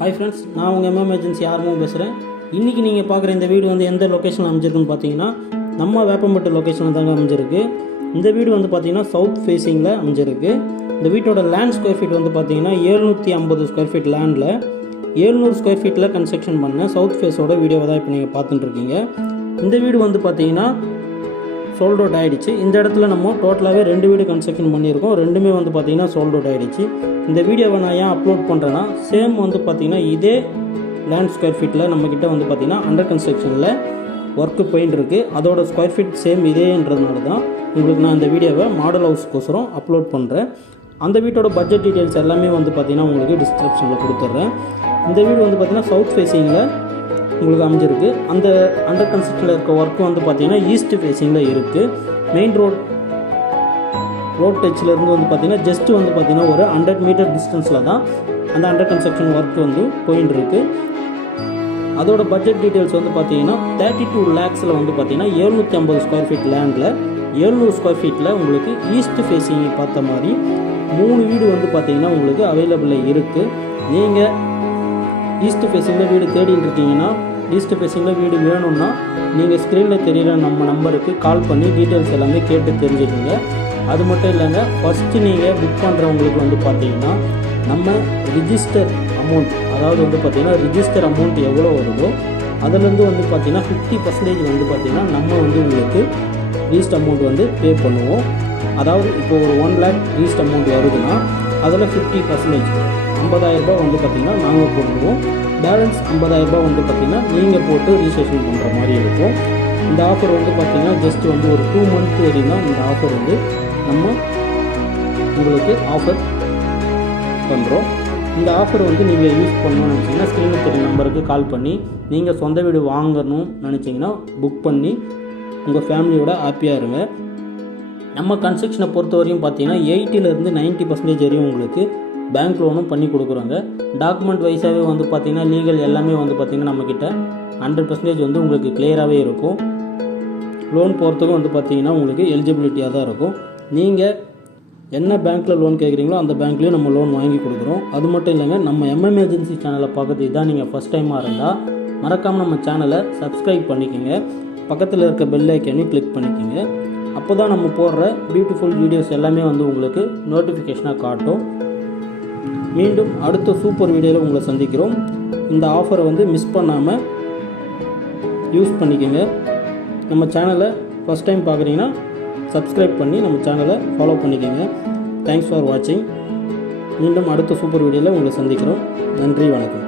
Hi friends, நான் உங்கள் MM agency ஆர்வம் பேசுகிறேன். இன்றைக்கி நீங்கள் பார்க்குற இந்த வீடு வந்து எந்த லொக்கேஷனில் அமைஞ்சிருக்குன்னு பார்த்தீங்கன்னா நம்ம வேப்பம்பட்டு லொக்கேஷனில் தாங்க அமைஞ்சிருக்கு. இந்த வீடு வந்து பார்த்திங்கன்னா சவுத் ஃபேஸிங்கில் அமைஞ்சிருக்கு. இந்த வீட்டோட லேண்ட் ஸ்கொயர் ஃபீட் வந்து பார்த்திங்கன்னா 750 ஸ்கொயர் ஃபீட் லேண்டில் 700 ஸ்கொயர் ஃபீட்டில் கன்ஸ்ட்ரக்ஷன் பண்ண சவுத் ஃபேஸோட வீடியோவை தான் இப்போ நீங்கள் பார்த்துட்டுருக்கீங்க. இந்த வீடு வந்து பார்த்திங்கன்னா சோல்ட் அவுட் ஆகிடுச்சு. இந்த இடத்துல நம்ம டோட்டலாகவே 2 வீடு கன்ஸ்ட்ரக்ஷன் பண்ணியிருக்கோம். ரெண்டுமே வந்து பார்த்திங்கன்னா சோல்ட் அவுட் ஆகிடுச்சு. இந்த வீடியோவை நான் ஏன் அப்லோட் பண்ணுறேன்னா, சேம் வந்து பார்த்திங்கன்னா இதே லேண்ட் ஸ்கொயர் ஃபீட்டில் நம்மக்கிட்ட வந்து பார்த்திங்கன்னா அண்டர் கன்ஸ்ட்ரக்ஷனில் ஒர்க்கு போயின்னு இருக்குது. அதோட ஸ்கொயர் ஃபீட் சேம் இதேன்றதுனால தான் உங்களுக்கு நான் இந்த வீடியோவை மாடல் ஹவுஸ்க்கோசரம் அப்லோட் பண்ணுறேன். அந்த வீட்டோட பட்ஜெட் டீட்டெயில்ஸ் எல்லாமே வந்து பார்த்திங்கன்னா உங்களுக்கு டிஸ்கிரிப்ஷனில் கொடுத்துட்றேன். இந்த வீடு வந்து பார்த்திங்கன்னா சவுத் ஃபேஸிங்கில் உங்களுக்கு அமைஞ்சிருக்கு. அந்த அண்டர் கன்ஸ்ட்ரக்ஷனில் இருக்க ஒர்க்கு வந்து பார்த்திங்கன்னா ஈஸ்ட் ஃபேஸிங்கில் இருக்குது. மெயின் ரோட் டச்சிலேருந்து வந்து பார்த்திங்கன்னா ஜஸ்ட்டு வந்து பார்த்திங்கன்னா ஒரு 100 மீட்டர் டிஸ்டன்ஸில் தான் அந்த அண்டர் கன்ஸ்ட்ரக்ஷன் ஒர்க் வந்து போயின்னு இருக்குது. அதோட பட்ஜெட் டீட்டெயில்ஸ் வந்து பார்த்திங்கன்னா 32 lakhஸில் வந்து பார்த்திங்கன்னா 750 ஸ்கொயர் ஃபீட் லேண்டில் 700 ஸ்கொயர் ஃபீட்டில் உங்களுக்கு ஈஸ்ட் ஃபேஸிங்கை பார்த்த மாதிரி 3 வீடு வந்து பார்த்திங்கன்னா உங்களுக்கு அவைலபிளில் இருக்குது. நீங்கள் ஈஸ்ட் ஃபேஸிங்கில் வீடு தேடிட்டு இருக்கீங்கன்னா, ஈஸ்ட் ஃபேஸிங்கில் வீடு வேணும்னா நீங்கள் ஸ்க்ரீனில் தெரியிற நம்ம நம்பருக்கு கால் பண்ணி டீட்டெயில்ஸ் எல்லாமே கேட்டு தெரிஞ்சுக்கோங்க. அது மட்டும் இல்லைங்க, ஃபஸ்ட்டு நீங்கள் புக் பண்ணுறவங்களுக்கு வந்து பார்த்தீங்கன்னா நம்ம ரிஜிஸ்டர் அமௌண்ட், அதாவது வந்து பார்த்திங்கன்னா ரிஜிஸ்டர் அமௌண்ட் எவ்வளோ வருதோ அதுலேருந்து வந்து பார்த்திங்கன்னா 50% வந்து பார்த்திங்கன்னா நம்ம வந்து உங்களுக்கு ரீஸ்ட் அமௌண்ட் வந்து பே பண்ணுவோம். அதாவது இப்போ ஒரு 1 lakh ரீஸ்ட் அமௌண்ட் வருதுன்னா அதில் 50% 50,000 ரூபாய் வந்து பார்த்திங்கன்னா நாங்கள் போட்டுருவோம். பேலன்ஸ் 50,000 ரூபாய் வந்து பார்த்திங்கன்னா நீங்கள் போட்டு ரிஜிஸ்ட்ரேஷன் பண்ணுற மாதிரி இருக்கும். இந்த ஆஃபர் வந்து பார்த்திங்கன்னா ஜஸ்ட் வந்து ஒரு 2 month வரைக்கும் தான் இந்த ஆஃபர் வந்து நம்ம உங்களுக்கு ஆஃபர் பண்ணுறோம். இந்த ஆஃபர் வந்து நீங்கள் யூஸ் பண்ணணும்னு நினச்சிங்கன்னா ஸ்க்ரீனில் தெரிய நம்பருக்கு கால் பண்ணி நீங்கள் சொந்த வீடு வாங்கணும்னு நினச்சிங்கன்னா புக் பண்ணி உங்கள் ஃபேமிலியோட ஹாப்பியாக இருங்க. நம்ம கன்ஸ்ட்ரக்ஷனை பொறுத்த வரையும் பார்த்தீங்கன்னா 80% 90% வரையும் உங்களுக்கு பேங்க் லோனும் பண்ணி கொடுக்குறோங்க. டாக்குமெண்ட் வைஸாகவே வந்து பார்த்திங்கன்னா லீகல் எல்லாமே வந்து பார்த்திங்கன்னா நம்மக்கிட்ட 100% வந்து உங்களுக்கு கிளியராகவே இருக்கும். லோன் போகிறதுக்கும் வந்து பார்த்திங்கன்னா உங்களுக்கு எலிஜிபிலிட்டியாக தான் இருக்கும். நீங்கள் என்ன பேங்க்கில் லோன் கேட்குறீங்களோ அந்த பேங்க்லேயும் நம்ம லோன் வாங்கி கொடுக்குறோம். அது மட்டும் இல்லைங்க, நம்ம எம்எம் ஏஜென்சி சேனலை பார்க்கறது இதான் நீங்கள் ஃபஸ்ட் டைமாக இருந்தால் மறக்காமல் நம்ம சேனலை சப்ஸ்கிரைப் பண்ணிக்கோங்க. பக்கத்தில் இருக்க பெல் ஐக்கானையும் கிளிக் பண்ணிக்கோங்க. அப்போ தான் நம்ம போடுற பியூட்டிஃபுல் வீடியோஸ் எல்லாமே வந்து உங்களுக்கு நோட்டிஃபிகேஷனாக காட்டும். மீண்டும் அடுத்த சூப்பர் வீடியோவில் உங்களை சந்திக்கிறோம். இந்த ஆஃபரை வந்து மிஸ் பண்ணாமல் யூஸ் பண்ணிக்கோங்க. நம்ம சேனலை ஃபஸ்ட் டைம் பார்க்குறீங்கன்னா சப்ஸ்கிரைப் பண்ணி நம்ம சேனலை ஃபாலோ பண்ணிக்கோங்க. தேங்க்ஸ் ஃபார் வாட்சிங். மீண்டும் அடுத்த சூப்பர் வீடியோவில் உங்களை சந்திக்கிறோம். நன்றி, வணக்கம்.